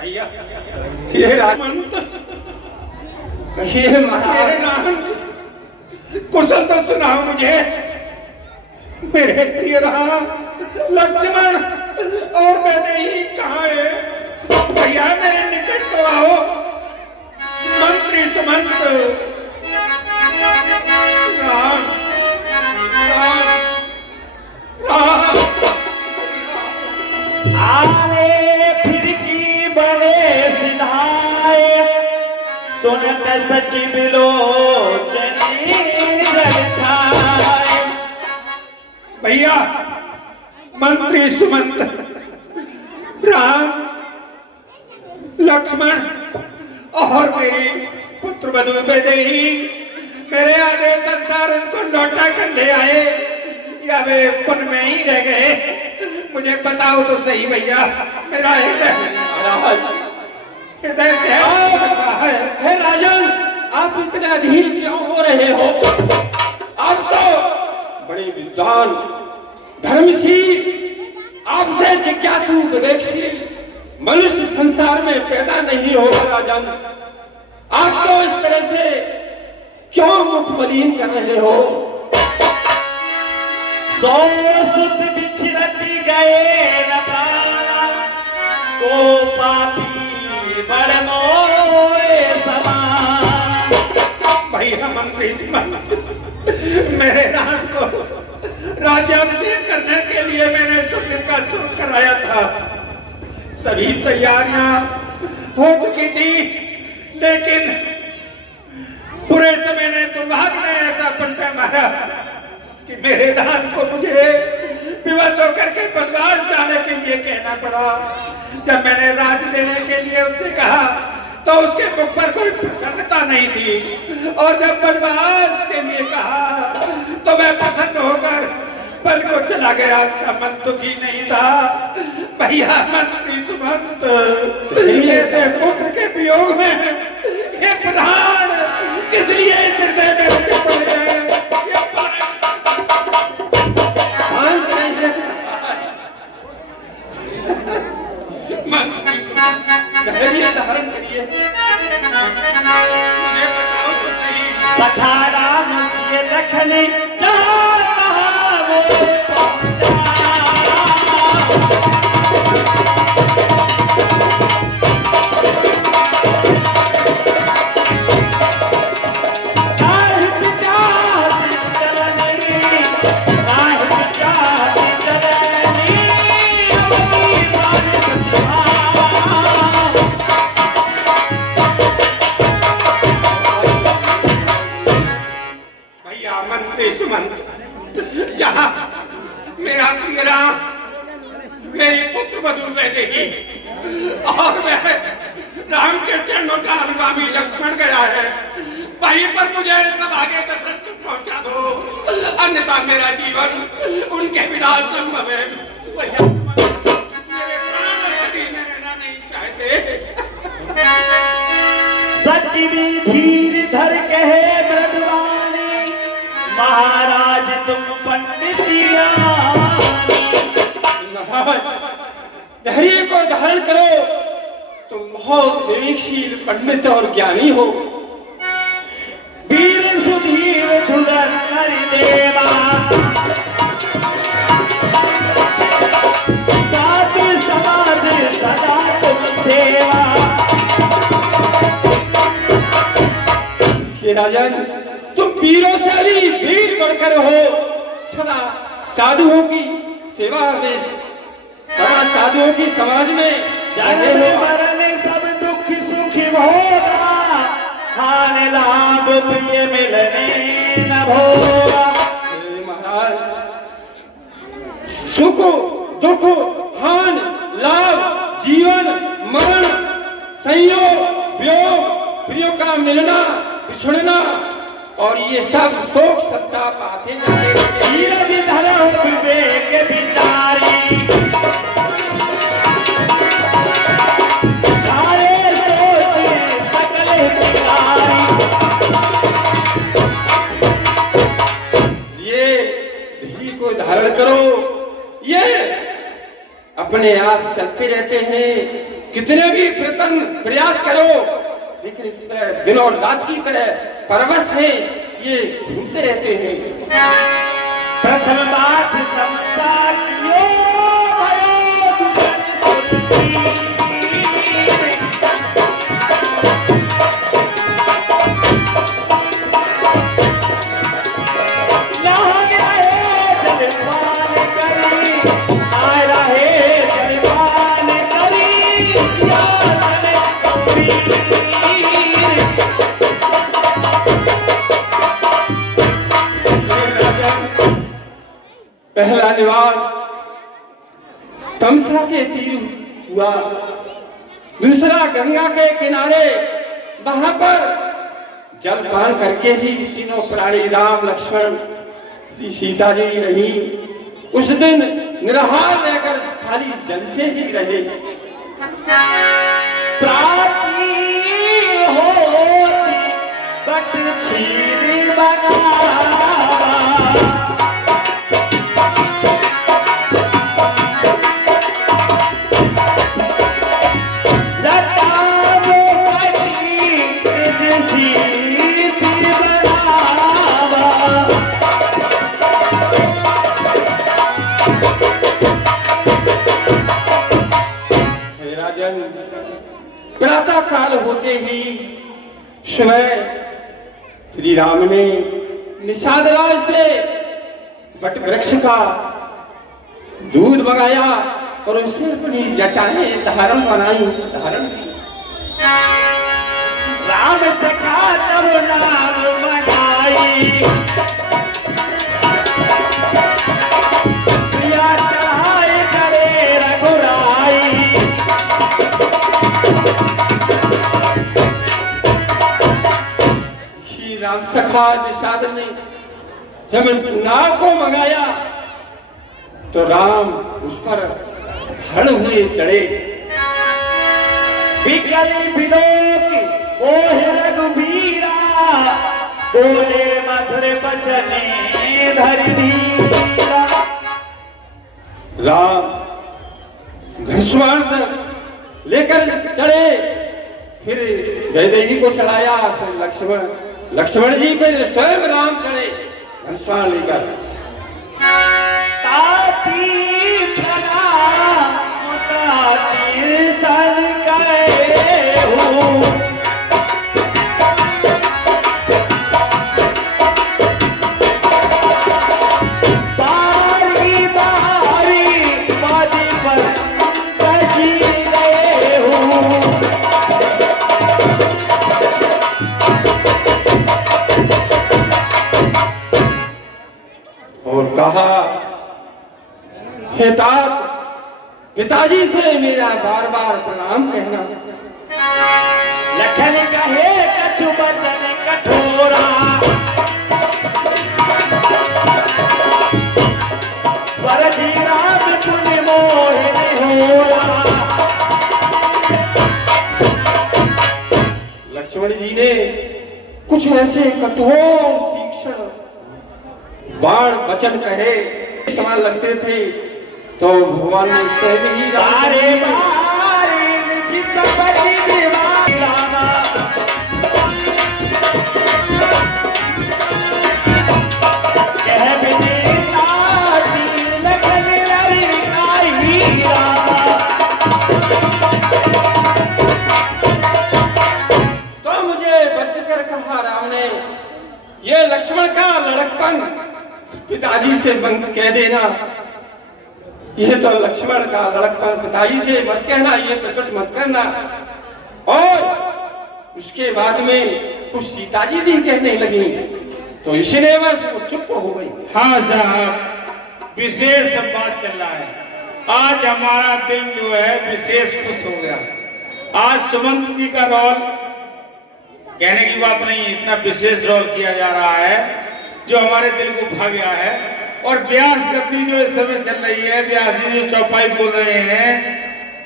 भैया ये रामंत ये महाराज राम कुशल तो सुनाओ मुझे। मेरे प्रिय राम लक्ष्मण और वैदेही कहाँ है? भैया मेरे निकट तो आओ। मंत्री सुमंत राम राम राम आले फिर की बड़े सिधाए सुनत सचिव लोचनी जग छाए। भैया मंत्री सुमंत राम लक्ष्मण और मेरी पुत्र वधु वैदेही मेरे आदेश अनुसार उनको लौटा कर ले आए या वे पुन में ही रह गए? मुझे बताओ तो सही भैया। मेरा हृदय क्या है? हे राजन, आप इतने अधीर क्यों हो रहे हो? आप तो बड़े विद्वान धर्मशील, आपसे जिज्ञासु विवेकशील मनुष्य संसार में पैदा नहीं होगा। राजन, आप तो इस तरह से क्यों मुख मलिन कर रहे हो? सो सुत बिछरती गए न प्राणा, तो पापी बड़ मोए समान। भैया मंत्री सुमंत मेरे राम को राज्याभिषेक करने के लिए मैंने सुग्रीव का सुर कराया था। सभी तैयारियां हो चुकी थी, लेकिन पूरे समय ने दुर्भाग्य ने ऐसा पंटा मारा कि मेरे राम को मुझे विवश होकर के बनवास जाने के लिए कहना पड़ा। जब मैंने राज देने के लिए उससे कहा तो उसके मुख पर कोई प्रसन्नता नहीं थी, और जब बनवास के लिए कहा तो मैं प्रसन्न होकर पल को चला गया। उसका मन दुखी नहीं था। भैया मंत्री सुमंत ऐसे पुत्र के वियोग में ये प्राण किस लिए इस हृदय में रुके पड़े हैं? शांत रहिए। मंत्री सुमंत धैर्य धारण करिए। मुझे बताओ तो सही। सखा राम से रखने जाता वो पहुंचा। जहाँ मेरा प्रिय राम मेरी पुत्र वधु वैदेही और मैं राम के चरणों का अनुगामी लक्ष्मण गया है, वहीं पर मुझे सब आगे दशरथ को पहुंचा दो, अन्यथा मेरा जीवन उनके बिना संभव है। मेरे प्राण शरीर में रहना नहीं चाहते। सच भी धीर धर कहे मृदवानी, महाराज तुम पंडित ज्ञानी। धैर्य को धारण करो, तुम बहुत विवेकशील पंडित और ज्ञानी हो। वीर सुधीर धुरंधर देवा, साथी समाज सदा तुम सेवा। हे राजन, तुम वीरों से भी वीर बढ़कर हो। सदा साधुओं की सेवा में, सदा साधुओं की समाज में जागे हो। मरने सब दुख सुखी भोगा, हानि लाभ प्रिय मिलने न भोगा। महाराज, सुख दुख हान लाभ जीवन मरण संयोग वियोग प्रियों का मिलना बिछड़ना और ये सब शोक संताप आते जाते रहते। धीरज धरो विवेक विचारी, सारे सोच सकल हितकारी। ये धीर को धारण करो, ये अपने आप चलते रहते हैं। कितने भी प्रयास करो, लेकिन इस पर दिन और रात की तरह परवश है, ये घूमते रहते हैं। प्रथम बात तमसा कियो भयो दुखन पहला निवास तमसा के तीर हुआ, दूसरा गंगा के किनारे, वहां पर जलपान करके ही तीनों प्राणी राम लक्ष्मण श्री सीता जी रही। उस दिन निराहार रहकर खाली जल से ही रहे। प्राप्ति होती बट छीर बना प्रातः काल होते ही स्वयं श्री राम ने निषाद राज से वट वृक्ष का दूध मंगाया और उससे अपनी जटाएं धारण की। राम सखा तब नाम मनाई, प्रिया चढ़ाई करे रघुराई। श्री राम सखा निषाद ने जब नाग को मंगाया तो राम उस पर धड़ हुए चढ़े। बिकली बिलोकी ओह रघुबीरा, बोले मधुर बचने धरि धीरा। राम घृष्ण लेकर चढ़े, फिर वैदेही को चढ़ाया, फिर लक्ष्मण जी, फिर स्वयं राम चढ़े घृष्ण लेकर। ताती प्रणाम ताती तल गए हूँ, बारी बारी बारी पर कजी गए हूँ। और कहा, हे तात, पिताजी से मेरा बार बार प्रणाम कहना। लखन कहे कछु बचन कठोरा, वरजी राम पुण्य मोहिनी होला। लक्ष्मण जी ने कुछ ऐसे कठोर तीक्ष्ण बाण वचन कहे, समान लगते थे, तो भगवान ने स्वयं ही बारे बारे निजी संपत्ति दीवाना, कह बिने नाती लखन लरी आई रामा। तो मुझे बच कर कहा राम ने, ये लक्ष्मण का लड़कपन पिताजी से कह देना। ये तो लक्ष्मण का लड़कपन पिताजी से मत कहना, ये प्रकट मत करना। और उसके बाद में कुछ सीता जी भी कहने लगी, तो इसने बस वो चुप हो गई। हाँ साहब, विशेष संवाद चल रहा है। आज हमारा दिल जो है विशेष खुश हो गया। आज सुमंत जी का रोल कहने की बात नहीं, इतना विशेष रोल किया जा रहा है जो हमारे दिल को भा गया है। और व्यास गति जो इस समय चल रही है, व्यास जी जो चौपाई बोल रहे हैं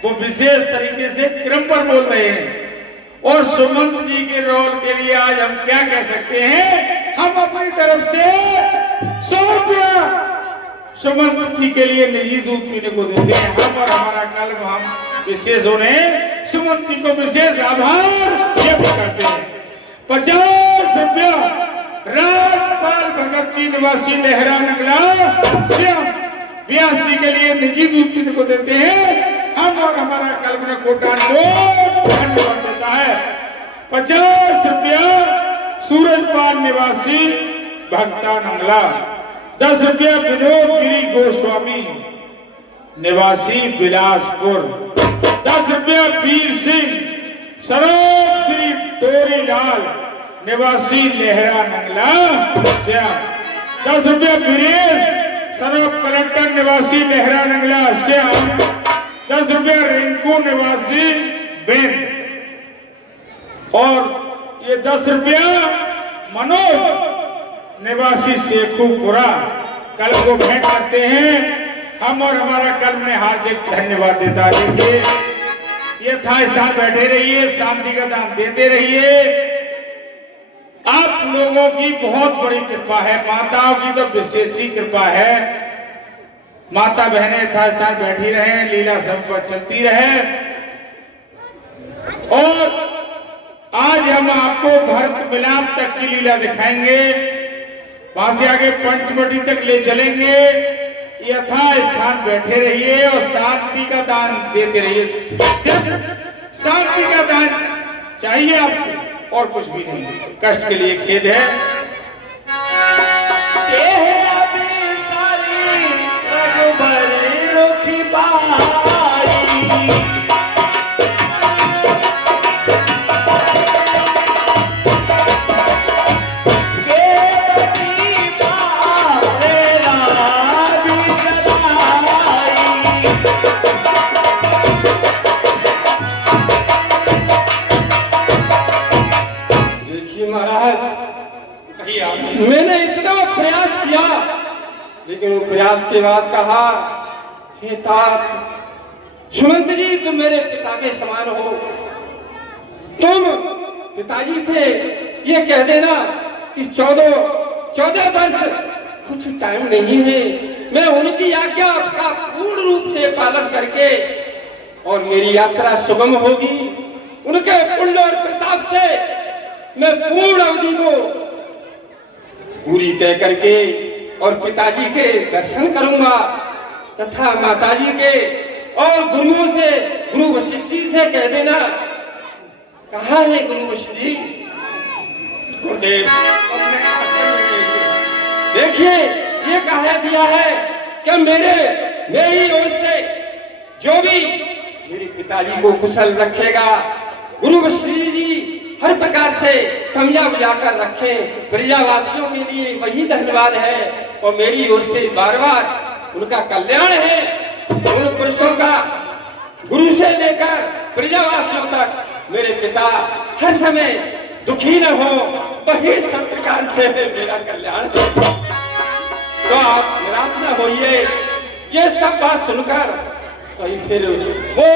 वो विशेष तरीके से क्रम पर बोल रहे हैं। और सुमंत जी के रोल के लिए आज हम क्या कह सकते हैं, हम अपनी तरफ से 100 रुपया सुमंत जी के लिए निजी दूध पीने को देते हैं। हम और हमारा कल हम विशेष उन्हें सुमंत जी को विशेष आभार व्यक्त करते हैं। 50 रुपया राजपाल भगत जी निवासी लहरा नगला श्याम व्यासी के लिए निजी दूत को देते हैं। हम और हमारा कल्पना कोटान को धन्यवाद देता है। 50 रुपया सूरजपाल निवासी भक्ता नंगला। 10 रुपया विनोद गिरी गोस्वामी निवासी बिलासपुर। 10 रुपया वीर सिंह सरोज श्री डोरीलाल निवासी लहरा नंगला श्याम। 10 रुपया वीरेश सरोज कलेक्टर निवासी लहरा नंगला श्याम। 10 रुपया रिंकू निवासी बेन। और ये 10 रुपया मनोज निवासी शेखुपुरा कल को भेंट करते हैं। हम और हमारा कल में हार्दिक धन्यवाद देता है। देखिए यथास्थान बैठे रहिए, शांति का दान देते रहिए। आप लोगों की बहुत बड़ी कृपा है, माताओं की तो विशेष ही कृपा है। माता बहनें यथास्थान बैठी रहे, लीला संपत्ति चलती रहे। और आज हम आपको भरत मिलाप तक की लीला दिखाएंगे, वहां से आगे पंचवटी तक ले चलेंगे। यथा स्थान बैठे रहिए और शांति का दान देते रहिए। सिर्फ शांति का दान चाहिए आपसे और कुछ भी नहीं। कष्ट के लिए खेद है। मैंने इतना प्रयास किया, लेकिन वो प्रयास के बाद कहा, हे तात सुमंत जी तुम मेरे पिता के समान हो। तुम पिताजी से ये कह देना कि 14 वर्ष कुछ टाइम नहीं है। मैं उनकी आज्ञा का पूर्ण रूप से पालन करके और मेरी यात्रा सुगम होगी। उनके पुण्य और प्रताप से मैं पूर्ण अवधि को पूरी तय करके और पिताजी के दर्शन करूंगा तथा माताजी के और गुरुओं से, गुरु वशिष्ठ जी से कह देना। कहाँ है गुरु वशिष्ठ जी? गुरुदेव देखिए ये कहा दिया है कि मेरी ओर से जो भी मेरे पिताजी को कुशल रखेगा, गुरु वशिष्ठ जी हर प्रकार से समझा बुझा कर रखें। प्रजावासियों के लिए वही धन्यवाद है और मेरी ओर से बार बार उनका कल्याण है। उन पुरुषों का गुरु से लेकर प्रजावासियों तक मेरे पिता हर समय दुखी न हो, वही सब प्रकार से मेरा कल्याण। तो आप निराश न होइए। ये सब बात सुनकर तो फिर वो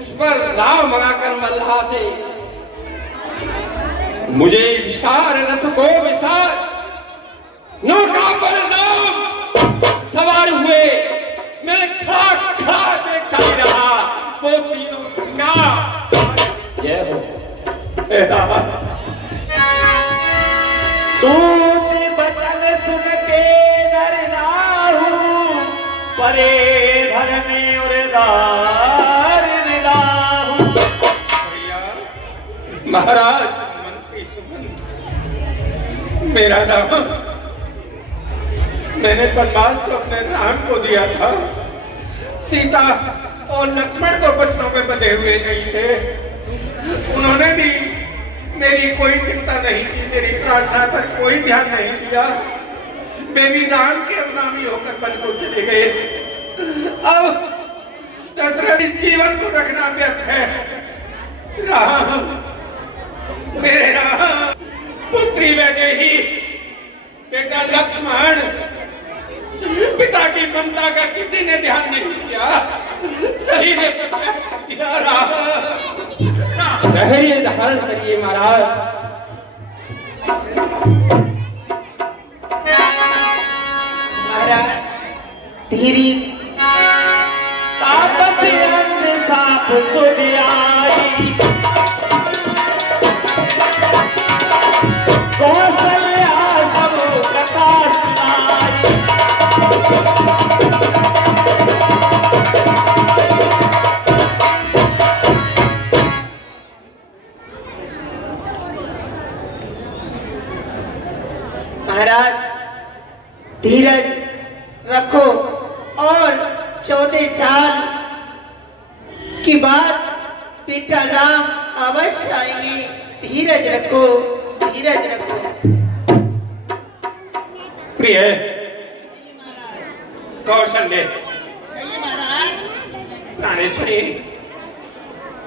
उस पर राव मंगाकर मल्लाह से मुझे विशाल रथ को विशाल नौका पर नाम सवार हुए। मैं खड़ा देखता ही रहा। वो तीनों गंगा जय हो। सूत बचन सुन के नर नाहु, परे धर्मे उरदार निदाहु। महाराज मेरा नाम मैंने बनवास तो अपने राम को दिया था, सीता और लक्ष्मण को बचनों में बंधे हुए नहीं थे। उन्होंने भी मेरी कोई चिंता नहीं की, मेरी प्रार्थना पर कोई ध्यान नहीं दिया। मैं भी राम के अपनामी होकर वन को चले गए। अब दशरथ इस जीवन को रखना व्यर्थ है। राम मेरे राम, पुत्री वैदेही, बेटा लक्ष्मण, पिता की ममता का किसी ने ध्यान नहीं दिया। सही ने दिया। धैर्य धारण करिए महाराज। महाराज तेरी ताकत साफ सुनिया धीरज रखो और 14 साल की बाद बेटा राम अवश्य आएंगे। धीरज रखो, धीरज रखो। प्रिय कौशल्य, प्राणेश्वरी,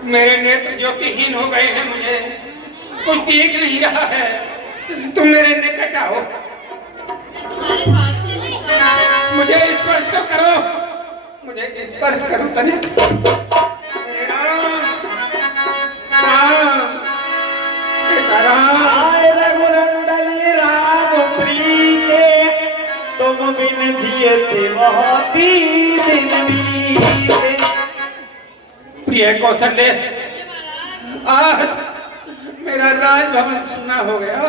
मेरे नेत्र ज्योतिहीन हो गए हैं, मुझे कुछ दिख नहीं रहा है, तुम मेरे निकट आओ, मुझे स्पर्श तो करो, मुझे स्पर्श करो तने। तुम बिन जियते बहुत दिन बीते। प्रिय कौशल्य, आज मेरा राजभवन सुना हो गया।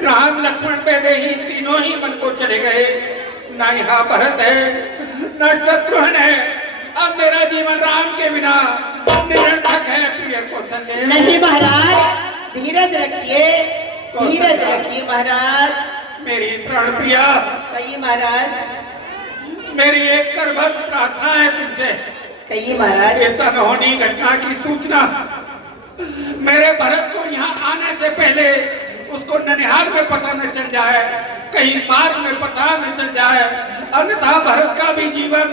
राम लक्ष्मण वैदेही तीनों ही मन को चले गए, ना यहाँ भरत है ना शत्रुघ्न है। अब मेरा जीवन राम के बिना निरर्थक है। प्रिय कौशल्य, नहीं महाराज, धीरज रखिए, धीरज रखिए महाराज। मेरी प्राण प्रिया, कहिए महाराज, मेरी एक करबद्ध प्रार्थना है तुमसे। कहिए महाराज। इस अनहोनी घटना की सूचना मेरे भरत को यहाँ आने से पहले उसको ननिहाल में पता न चल जाए, कहीं मार्ग में पता न चल जाए, अन्यथा भरत का भी जीवन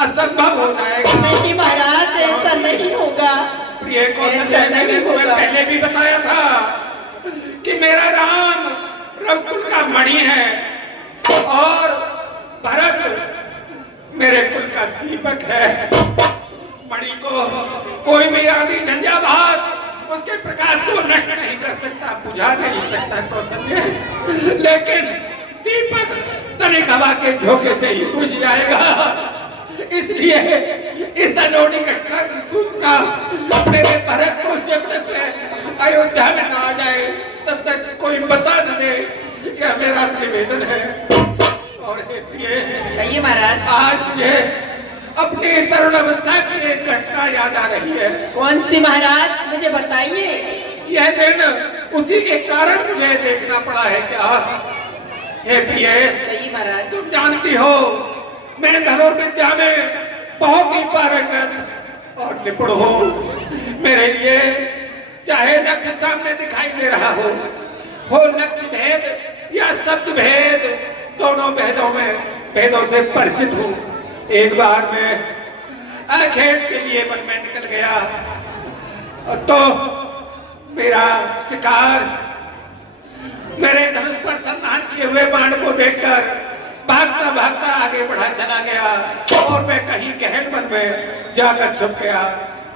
असंभव हो जाएगा। नहीं महाराज, ऐसा नहीं होगा। प्रिय कौशल्य, मैंने तुम्हें पहले भी बताया था कि मेरा राम रघुकुल का मणि है और भरत मेरे कुल का दीपक है। मणि को कोई भी आदमी झंझावात उसके प्रकाश को नष्ट नहीं कर सकता, बुझा नहीं सकता कौशल्य, लेकिन दीपक तनिक हवा के झोंके से ही बुझ जाएगा। इसलिए इस अनोखी घटना की सूचना मेरे भरत को जब तक अयोध्या में न आ जाए तब तक कोई बता न दे, यह मेरा निवेदन है। और कहिए महाराज। आज मुझे अपनी तरुण अवस्था की एक घटना याद आ रही है। कौन सी महाराज, मुझे बताइए। यह दिन उसी के कारण मुझे देखना पड़ा है क्या? हे प्रिय, कहिए महाराज। तुम जानती हो मैं धनुर्विद्या में बहुत ही पारंगत और निपुण हूँ। मेरे लिए चाहे लक्ष्य सामने दिखाई दे रहा हो लक्ष्य भेद या शब्द भेद, दोनों भेदों से परिचित हूँ। एक बार मैं खेत के लिए वन में निकल गया तो मेरा शिकार मेरे धनुष पर संधान किए हुए बाण को देखकर भागता भागता आगे बढ़ा चला गया और मैं कहीं गहन वन में जाकर छुप गया।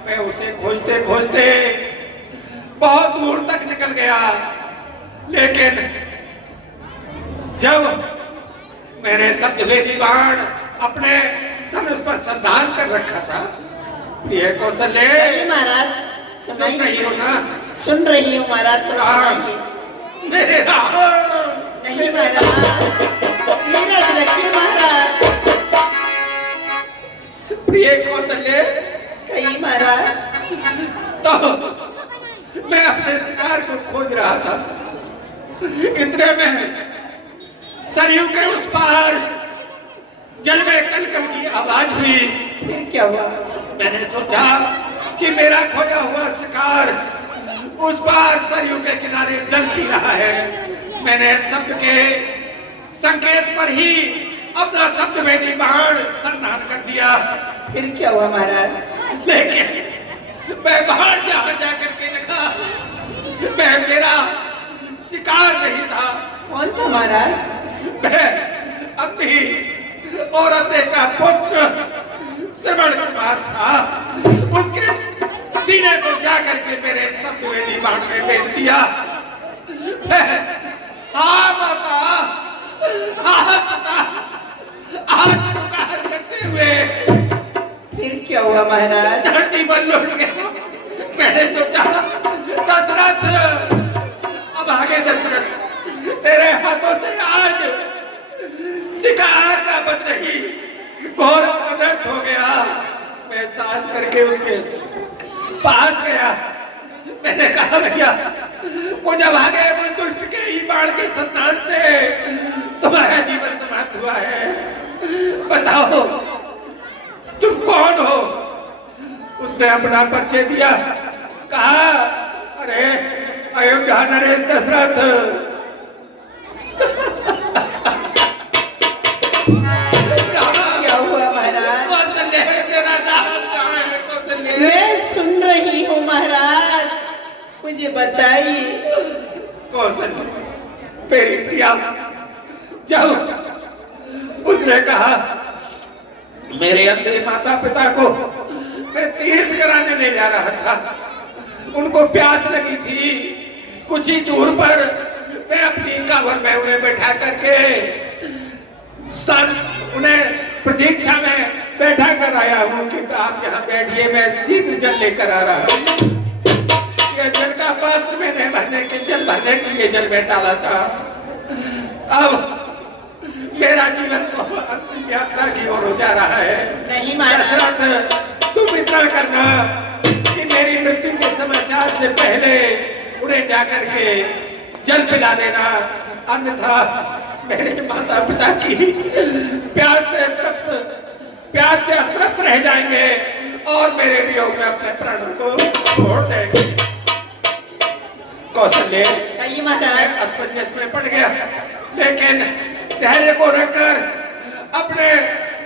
मैं उसे खोजते खोजते बहुत दूर तक निकल गया, लेकिन जब मैंने शब्दभेदी बाण अपने धनुष पर संधान कर रखा था, ये कौशल्य महाराज सुन रही हो ना? सुन रही हूँ महाराज, तो सुनाइए। मेरे राम। नहीं महाराज, धीरज रखिए महाराज। प्रिय कौशल्य, कहिए महाराज। तो मैं अपने शिकार को खोज रहा था, इतने में सरयू के उस पार जल में कलकल की आवाज हुई। फिर क्या हुआ? मैंने सोचा कि मेरा खोया हुआ शिकार उस पार सरयू के किनारे जल पी रहा है। मैंने शब्द के संकेत पर ही अपना शब्दभेदी बाण संधान कर दिया। फिर क्या हुआ महाराज? लेकिन मैं बाहर जहां जाकर के देखा मैं मेरा शिकार नहीं था। कौन था महाराज? मैं अपनी औरत का पुत्र श्रवण कुमार था। उसके सीने को जाकर के मेरे शब्दभेदी बाण में भेज दिया। हाँ माता, आज पुकार करते हुए। फिर क्या हुआ महाराज? धरती पर लौट गया। मैंने सोचा दशरथ, अब आगे दशरथ तेरे हाथों से आज शिकार का बन रही घोर अनर्थ हो गया। मैं सांस करके उसके पास गया। मैंने कहा भैया, वो जब आगे दुष्ट के ही बाण के संतान से तुम्हारा जीवन समाप्त हुआ है। बताओ तुम कौन हो? उसने अपना परिचय दिया, कहा अरे अयोध्या नरेश दशरथ। क्या हुआ महाराज? कौशल्य है, मेरा नाम कहाँ है? कौशल्य मैं सुन रही हूँ महाराज, मुझे बताइए। कौशल्य मेरी प्रिया, जब उसने कहा मेरे अंधे माता पिता को मैं तीर्थ कराने ले जा रहा था, उनको प्यास लगी थी, कुछ ही दूर पर मैं अपनी कांवर में उन्हें बैठा करके उन्हें प्रतीक्षा में बैठा कर आया हूँ कि आप यहाँ बैठिए, मैं शीघ्र जल लेकर आ रहा हूँ। यह जल का पात्र मैंने जल भरने के लिए जल में डाला था। अब मेरा जीवन तो अंतिम यात्रा की ओर हो जा रहा है। नहीं महाराज। दशरथ तुम इतना करना कि मेरी मृत्यु के समाचार से पहले उन्हें जाकर के जल पिला देना, अन्यथा मेरे माता पिता की प्यास से अतृप्त रह जाएंगे और मेरे वियोग में अपने प्राणों को छोड़ देंगे। कौशल्य कहिए महाराज। असमंजस में पड़ गया, लेकिन धैर्य को रखकर अपने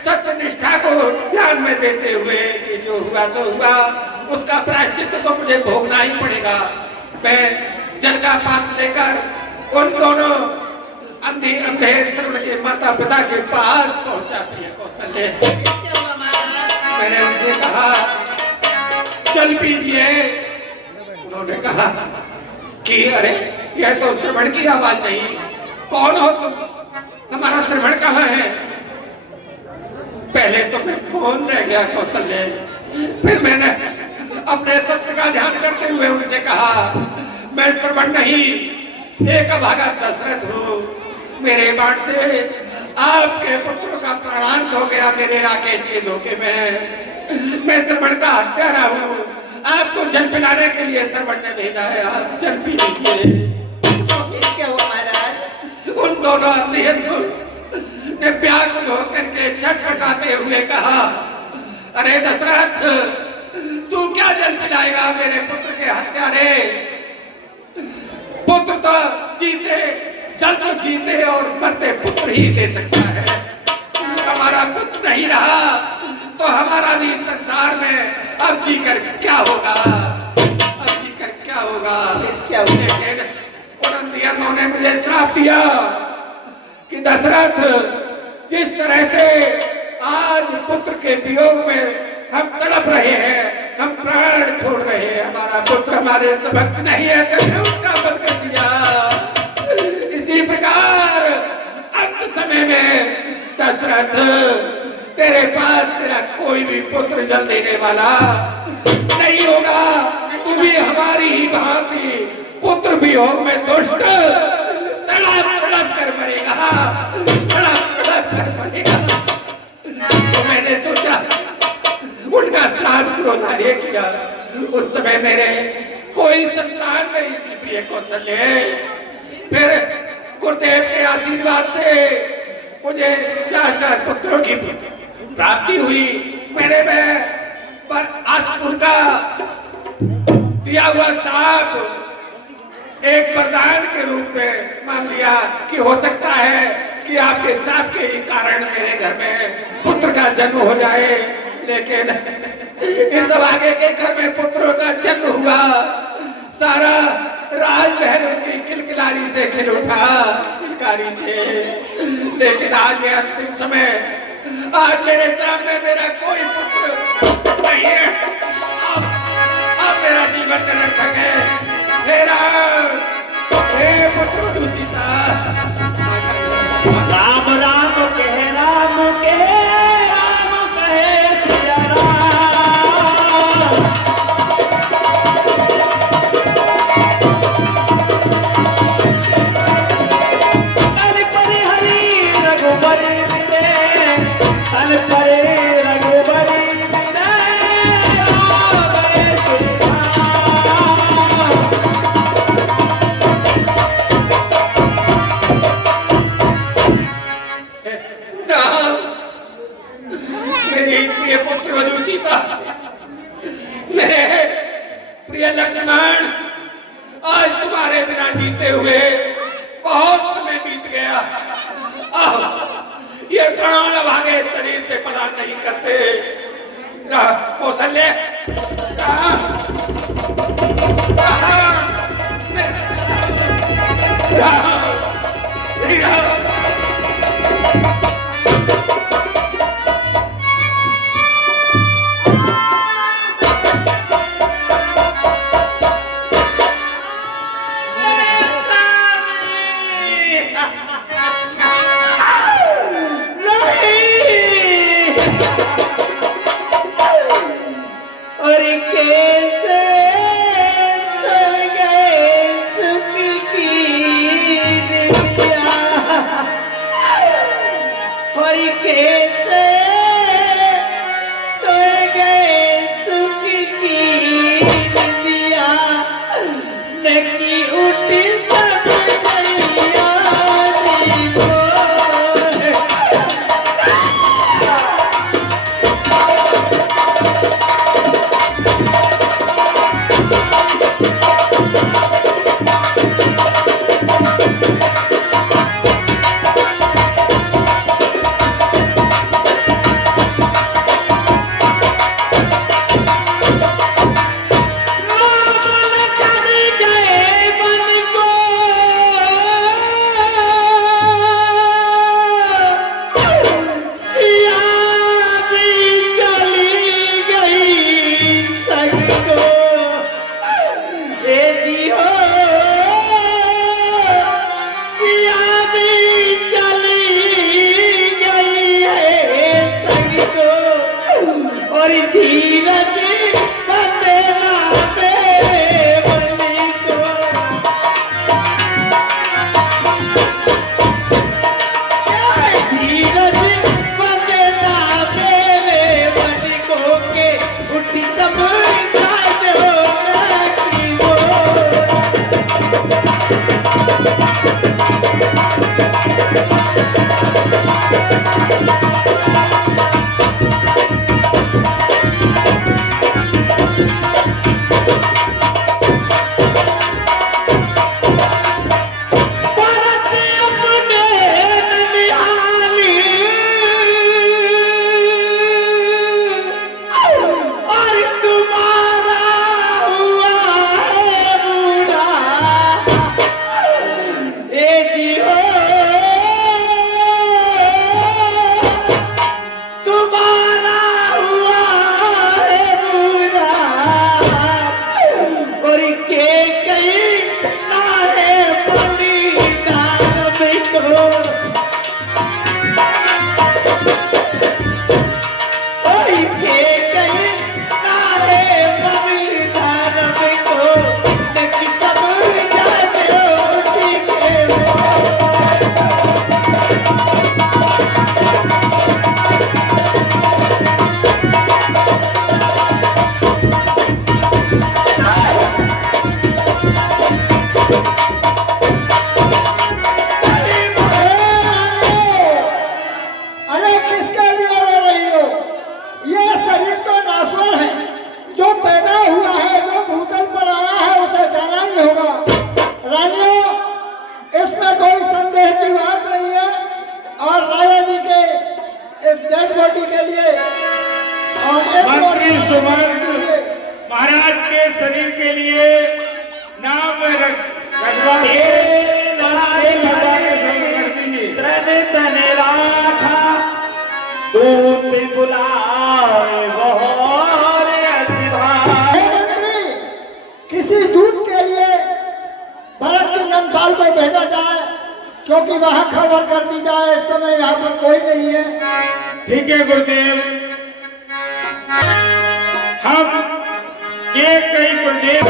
सत्य निष्ठा को ध्यान में देते हुए कि जो हुआ सो हुआ, उसका प्रायश्चित तो मुझे भोगना ही पड़ेगा। मैं जल का पात्र लेकर उन दोनों अंधे श्रवण के माता पिता के पास पहुंचा दिया। कौशल्य क्या हुआ महाराज? मैंने उनसे कहा चल पीजिए। उन्होंने कहा कि अरे यह तो श्रवण की आवाज नहीं, कौन हो तुम? हमारा श्रवण कहाँ है? पहले तो मैं मौन रह गया कौशल्य, फिर मैंने अपने सत्य का ध्यान करते हुए उनसे कहा मैं श्रवण नहीं, एक अभागा दशरथ हूँ। मेरे बाण से आपके पुत्रों का प्राणांत हो गया मेरे राकेश के धोखे में। मैं श्रवण का हत्यारा हूँ, आपको जल पिलाने के लिए श्रवण ने भेजा है, आप जल पी लीजिए। क्या हुआ महाराज? उन दोनों अंधेरों ने व्याकुल होकर के छटपटाते हुए कहा अरे दशरथ तू क्या जल पिलाएगा मेरे पुत्र के हत्यारे? पुत्र तो जीते, जल तो जीते और मरते पुत्र ही दे सकता है। हमारा पुत्र नहीं रहा तो हमारा भी संसार में अब जीकर क्या होगा? अब जीकर क्या होगा? क्या हुआ? लेकिन उन अंधियों ने मुझे श्राप दिया कि दशरथ जिस तरह से आज पुत्र के वियोग में हम तड़प रहे हैं, हम प्राण छोड़ रहे हैं, हमारा पुत्र हमारे समक्ष नहीं है, कैसे उसका वध कर दिया। इसी प्रकार अंत समय में दशरथ तेरे पास तेरा कोई भी पुत्र जल देने वाला नहीं होगा। तू भी हमारी ही भांति पुत्र वियोग में दुष्ट तड़प तड़प कर मरेगा, तड़प तड़प कर मरेगा। तो मैंने सोचा उनका श्राप क्रोधार्य किया। उस समय मेरे कोई संतान नहीं थी प्रिय कौशल्य। फिर गुरुदेव के आशीर्वाद से मुझे 4 पुत्रों की प्राप्ति हुई। मैंने मैं उनका दिया हुआ श्राप एक वरदान के रूप में मान लिया कि हो सकता है कि आपके श्राप के ही कारण मेरे घर में पुत्र का जन्म हो जाए। लेकिन इस आगे के घर में पुत्रों का जन्म हुआ, सारा राजमहल उनकी किलकिलारी से खिल उठा, किलकारी से। लेकिन आज ये अंतिम समय, आज मेरे सामने मेरा कोई पुत्र नहीं है। अब मेरा जीवन निरर्थक है। हे पुत्र दूषिता, राम राम कहे राम कहे राम कहे सिया राम। तन पर हरि रघुबर मिले, तन पर रघुबर मिले। ये लक्ष्मण, आज तुम्हारे बिना जीते हुए बहुत समय बीत गया। ये प्राण भागे शरीर से पलायन नहीं करते। कौशल्य, मंत्री सुमंत महाराज के शरीर के लिए नाम रखवा किसी दूत के लिए भरत के नंसाल को भेजा जाए, क्योंकि वहां खबर कर दी जाए इस समय यहाँ पर कोई नहीं है। ठीक है गुरुदेव, हम ये कई गुरुदेव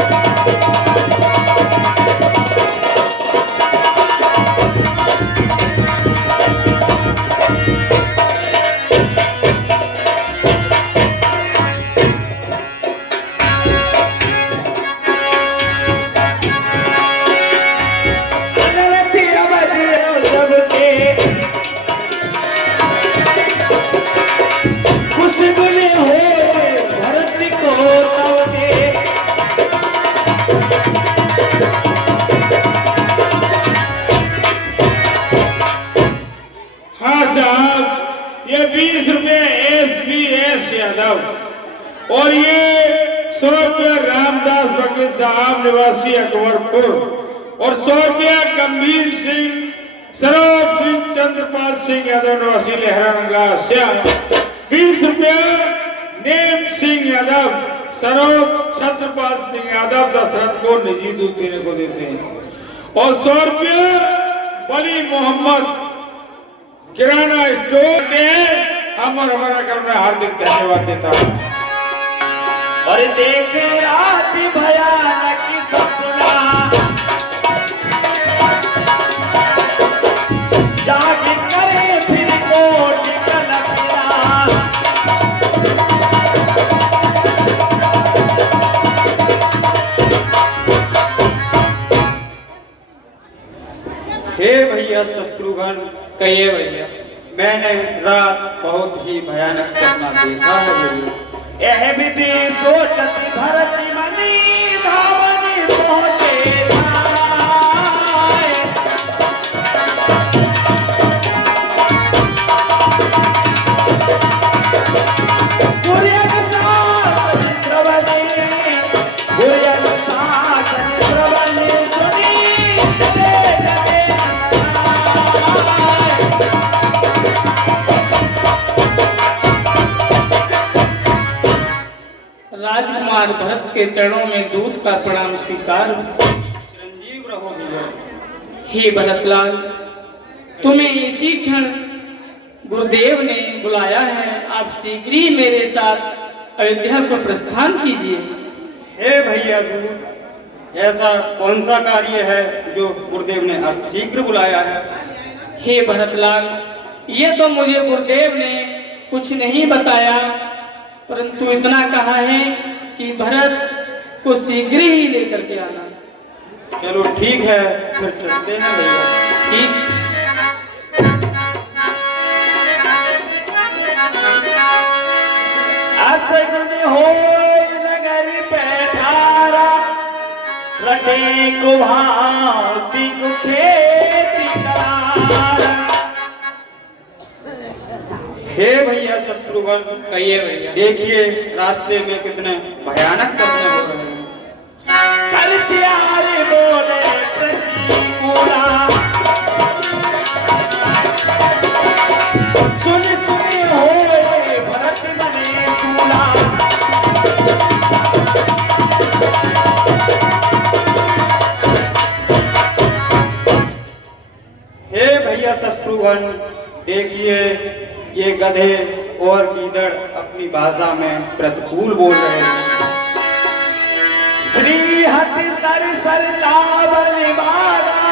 ₹100 रामदास बकील साहब निवासी अकबरपुर और ₹100 गंभीर सिंह सरोज सिंह चंद्रपाल सिंह यादव निवासी लहरा मंगला श्याम। ₹20 नेम सिंह यादव सरोज छत्रपाल सिंह यादव दशरथ को निजी दूध पीने को देते हैं और ₹100 वली मोहम्मद किराना स्टोर दे। हम और हमारा करना हार्दिक धन्यवाद देता हूँ। और देखे रात भयानक सपना, जाग करे फिर कोट कलकना। हे भैया शत्रुघ्न, कहिए भैया। मैंने रात बहुत ही भयानक सपना देखा है भैया। यह विधि सोचत भरत मनी धावन पहुँचे धाय। गुरियन सासन श्रवणे, गुरियन सासन श्रवणे सुनी चले लगे राजकुमार भरत के चरणों में दूत का प्रणाम स्वीकार। चिरंजीव रहो भैया। हे भरतलाल, तुम्हें इसी क्षण गुरुदेव ने बुलाया है। आप शीघ्र ही मेरे साथ अयोध्या को प्रस्थान कीजिए। हे भैया दूत, ऐसा कौन सा कार्य है जो गुरुदेव ने अब शीघ्र बुलाया है? हे भरतलाल, ये तो मुझे गुरुदेव ने कुछ नहीं बताया, परंतु इतना कहा है कि भरत को शीघ्र ही लेकर के आना। चलो ठीक है, फिर चलते हैं भैया। ठीक। असगुन हो नगर पैठारा, रटे को भांति को खेती करारा। हे भैया शत्रुघ्न, कहिए भैया। देखिए रास्ते में कितने भयानक सपने हो रहे हैं। कर सियारे बोले प्रतिकूला, सुन सुन होए भरत मने सूला। हे भैया शत्रुघ्न, देखिए ये गधे और गीदड़ अपनी भाषा में प्रतिकूल बोल रहे हैं। श्री हति सर सर तावल बारा,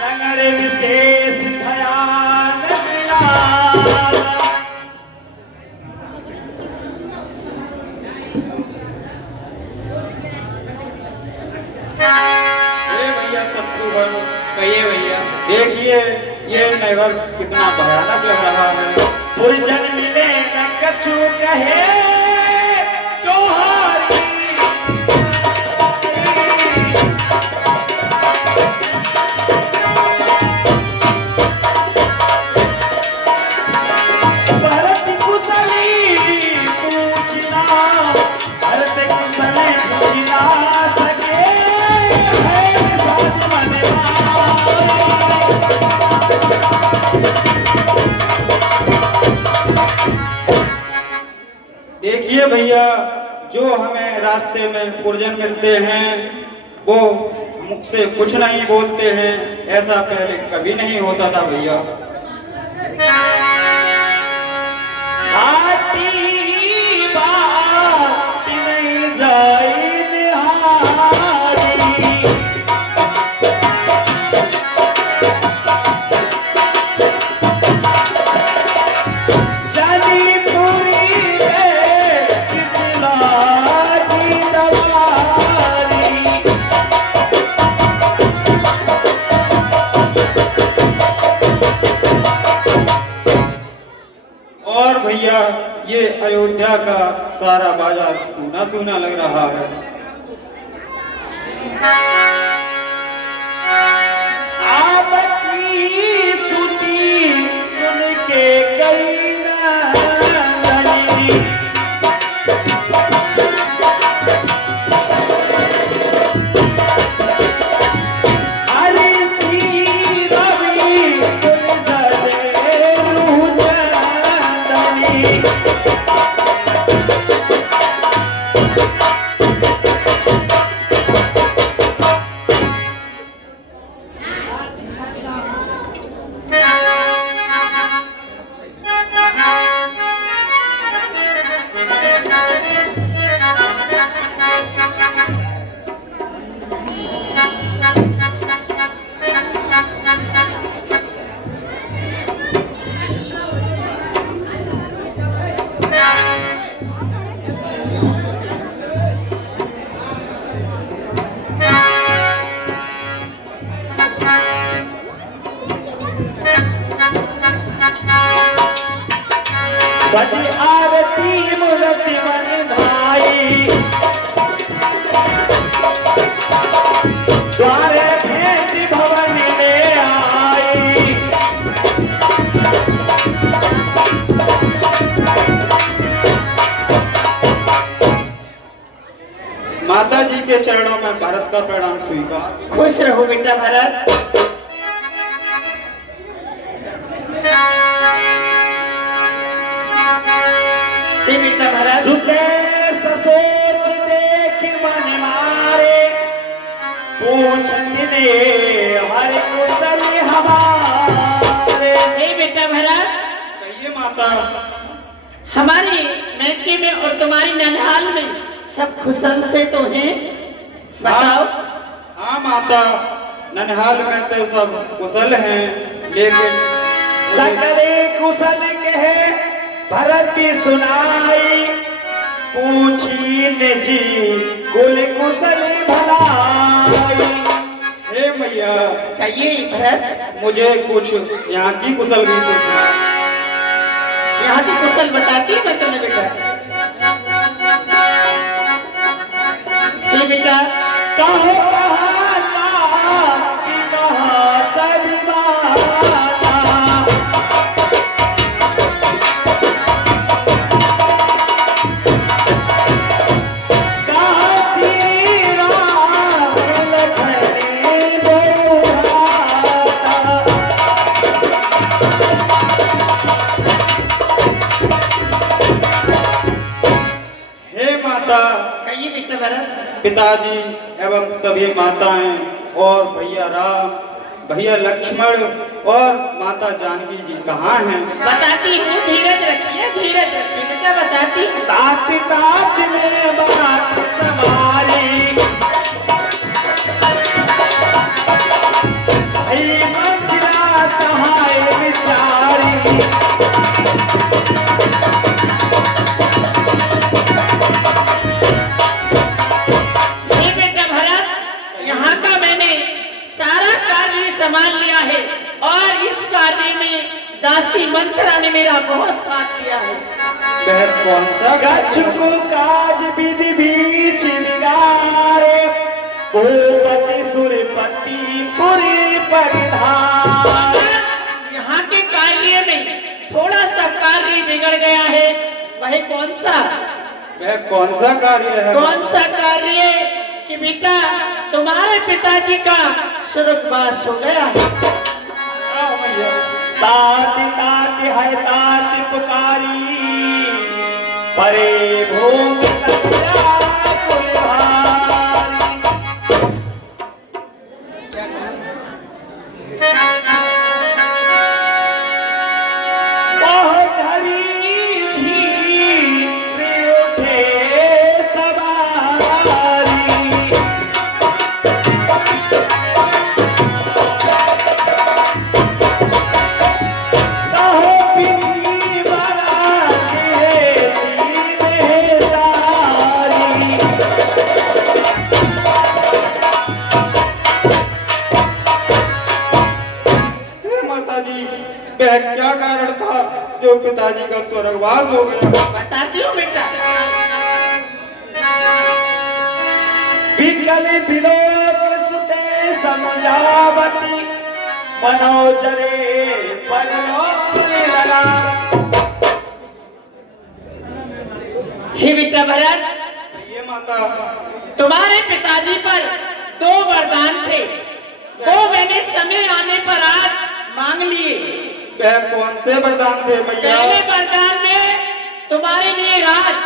नगर विशेष भयानक नारा। हे भैया शत्रुघ्न, कहिए भैया। देखिए ये नगर कितना भयानक लग रहा है। पुरजन मिले न कछु कहे जोहारी। भरत कुशली पूछना, भरत कुशली पूछना सके है साथ मने देखिए भैया, जो हमें रास्ते में पुरजन मिलते हैं वो मुझसे कुछ नहीं बोलते हैं। ऐसा पहले कभी नहीं होता था भैया। आटी बात नहीं जाई निहारी। जानी पूरी रे किसला की दवारी। और भैया ये अयोध्या का सारा बाजार सूना सूना लग रहा है। आपकी स्तुति सुन के कई ना गई। माता जी के चरणों में भरत का प्रणाम स्वीकार। खुश रहो बेटा भरत। ये बेटा भरत। सुते ससोच देख मन मारे, पूछत ने हर कुशल हमारे। ये बेटा भरत, कहिए माता। हमारे मैके में और तुम्हारी ननिहाल में सब कुशल से तो हैं? बताओ। हाँ माता, ननिहाल में तो सब कुशल हैं, लेकिन सकले कुशल कहे भरत की सुनाई, पूछी ने जी कुल कुशल भलाई। हे मैया, कहिए भरत। मुझे कुछ यहाँ की कुशल भी तो सुना। यहाँ की कुशल बताती हूँ मैं तुम्हें बेटा। ये बेटा कहो कहा सलमाना, कहा सीरा लखनी बोहाता। हे माता, कहिए बेटा भरत। पिताजी एवं सभी माताएं और भैया राम, भैया लक्ष्मण और माता जानकी जी कहाँ हैं? बताती हूँ, धीरज रखिए, धीरज रखिए बेटा, बताती हूँ। तात तात में बात समारी, भई मंजिला सहाय विचारी। ये बेटा भरत, यहाँ का मैंने सारा कार्य संभाल लिया है और इस कार्य में दासी मंत्रा ने मेरा बहुत साथ दिया है। वह कौन सा कछु काज विधि बीच बिगारे, भूपति सुरपति पुरी परिधान। यहाँ के कार्य में थोड़ा सा कार्य बिगड़ गया है, वह कौन सा? वह कौन सा कार्य है? कौन सा कार्य कि बेटा तुम्हारे पिताजी का स्वर्गवास हो गया है। हाँ मैया। ताति ताति है ताति पुकारी, परे भूमि कन्या कुलभारी। बहुत धरी भी उठे सवारी, कहो पिती बरा गिरेती बेदारी। हे माता जी, वह क्या कारण था जो पिताजी का स्वर्गवास हो गया? बताती हूँ बेटा। विकल विलोक सुते समझावती, मनोजरे परिलोल लगा। हे बेटा भरत, ये माता, तुम्हारे पिताजी पर 2 वरदान थे, वो मैंने समय आने पर आज मांग लिए। वह कौन से वरदान थे मैया? पहले वरदान में तुम्हारे लिए राज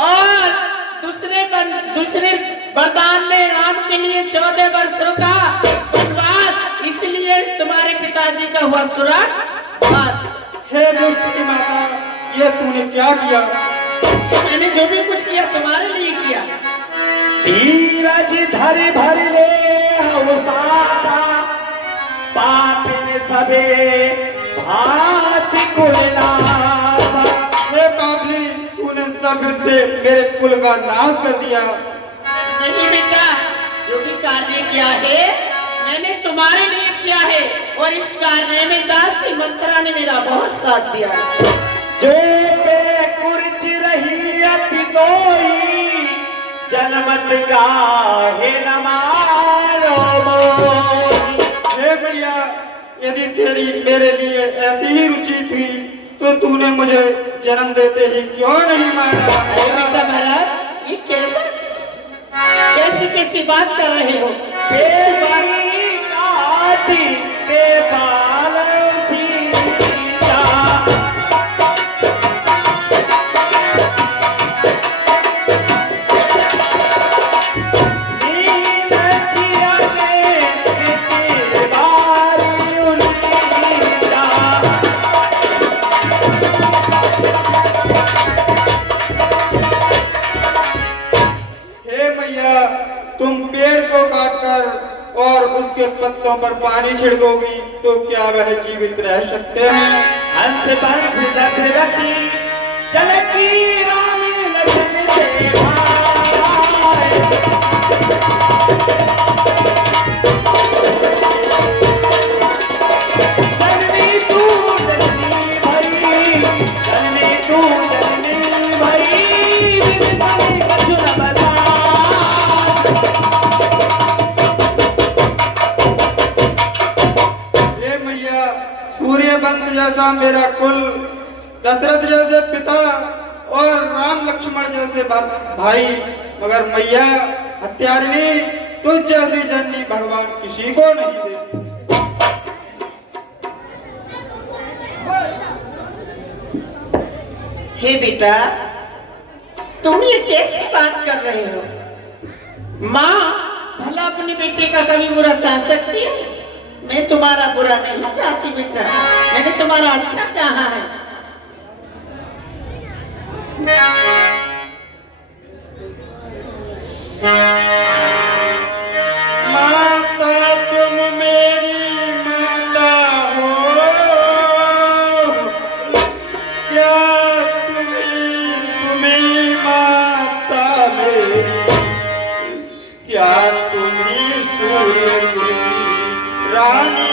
और दूसरे वरदान में राम के लिए 14 वर्षों का वनवास, इसलिए तुम्हारे पिताजी का हुआ स्वर्गवास। हे दुष्ट की माता, ये तूने क्या किया? मैंने जो भी कुछ किया तुम्हारे लिए किया। धीरज धरि भर ले अवसासा, पापिन सबे भांति कुलनासा। हे पापनी, तूने सब से मेरे कुल का नाश कर दिया। नहीं बेटा, जो भी कार्य किया है मैंने तुम्हारे लिए किया है और इस कार्य में दासी मंत्रा ने मेरा बहुत साथ दिया है। जो पे कुर्च रही अति दोई, जनमत गाहे न मारो मोही। हे भैया, यदि तेरी मेरे लिए ऐसी ही रुचि थी तो तूने मुझे जन्म देते ही क्यों नहीं मारा? अरे बेटा भरत, ये कैसा कैसी बात कर रहे हो? तेरी काटी के बाल सीता। नींद जिया में तेरी बारी उलीता। हे मैया, तुम पेड़ को काटकर और उसके पत्तों पर पानी छिड़कोगी तो क्या वह जीवित रह सकते हैं? हंस बंस दशरथी चलकी राम लखन से भाई। जननी तू जननी भई, जननी तू जननी भई, बिन बने कछु न बता। हे मैया, सूर्य वंश जैसा मेरा कुल, दशरथ जैसे पिता और राम लक्ष्मण जैसे भाई, मगर मैया हत्यारिणी तुझ जैसी जननी भगवान किसी को नहीं दे। हे बेटा, तुम ये कैसी बात कर रहे हो? माँ भला अपनी बेटे का कभी बुरा चाह सकती है? मैं तुम्हारा बुरा नहीं चाहती बेटा, मैंने तुम्हारा अच्छा चाहा है। माता तुम मेरी माता हो, क्या तुम्ही माता मेरी, क्या तुम्ही सूर्य कुल की रानी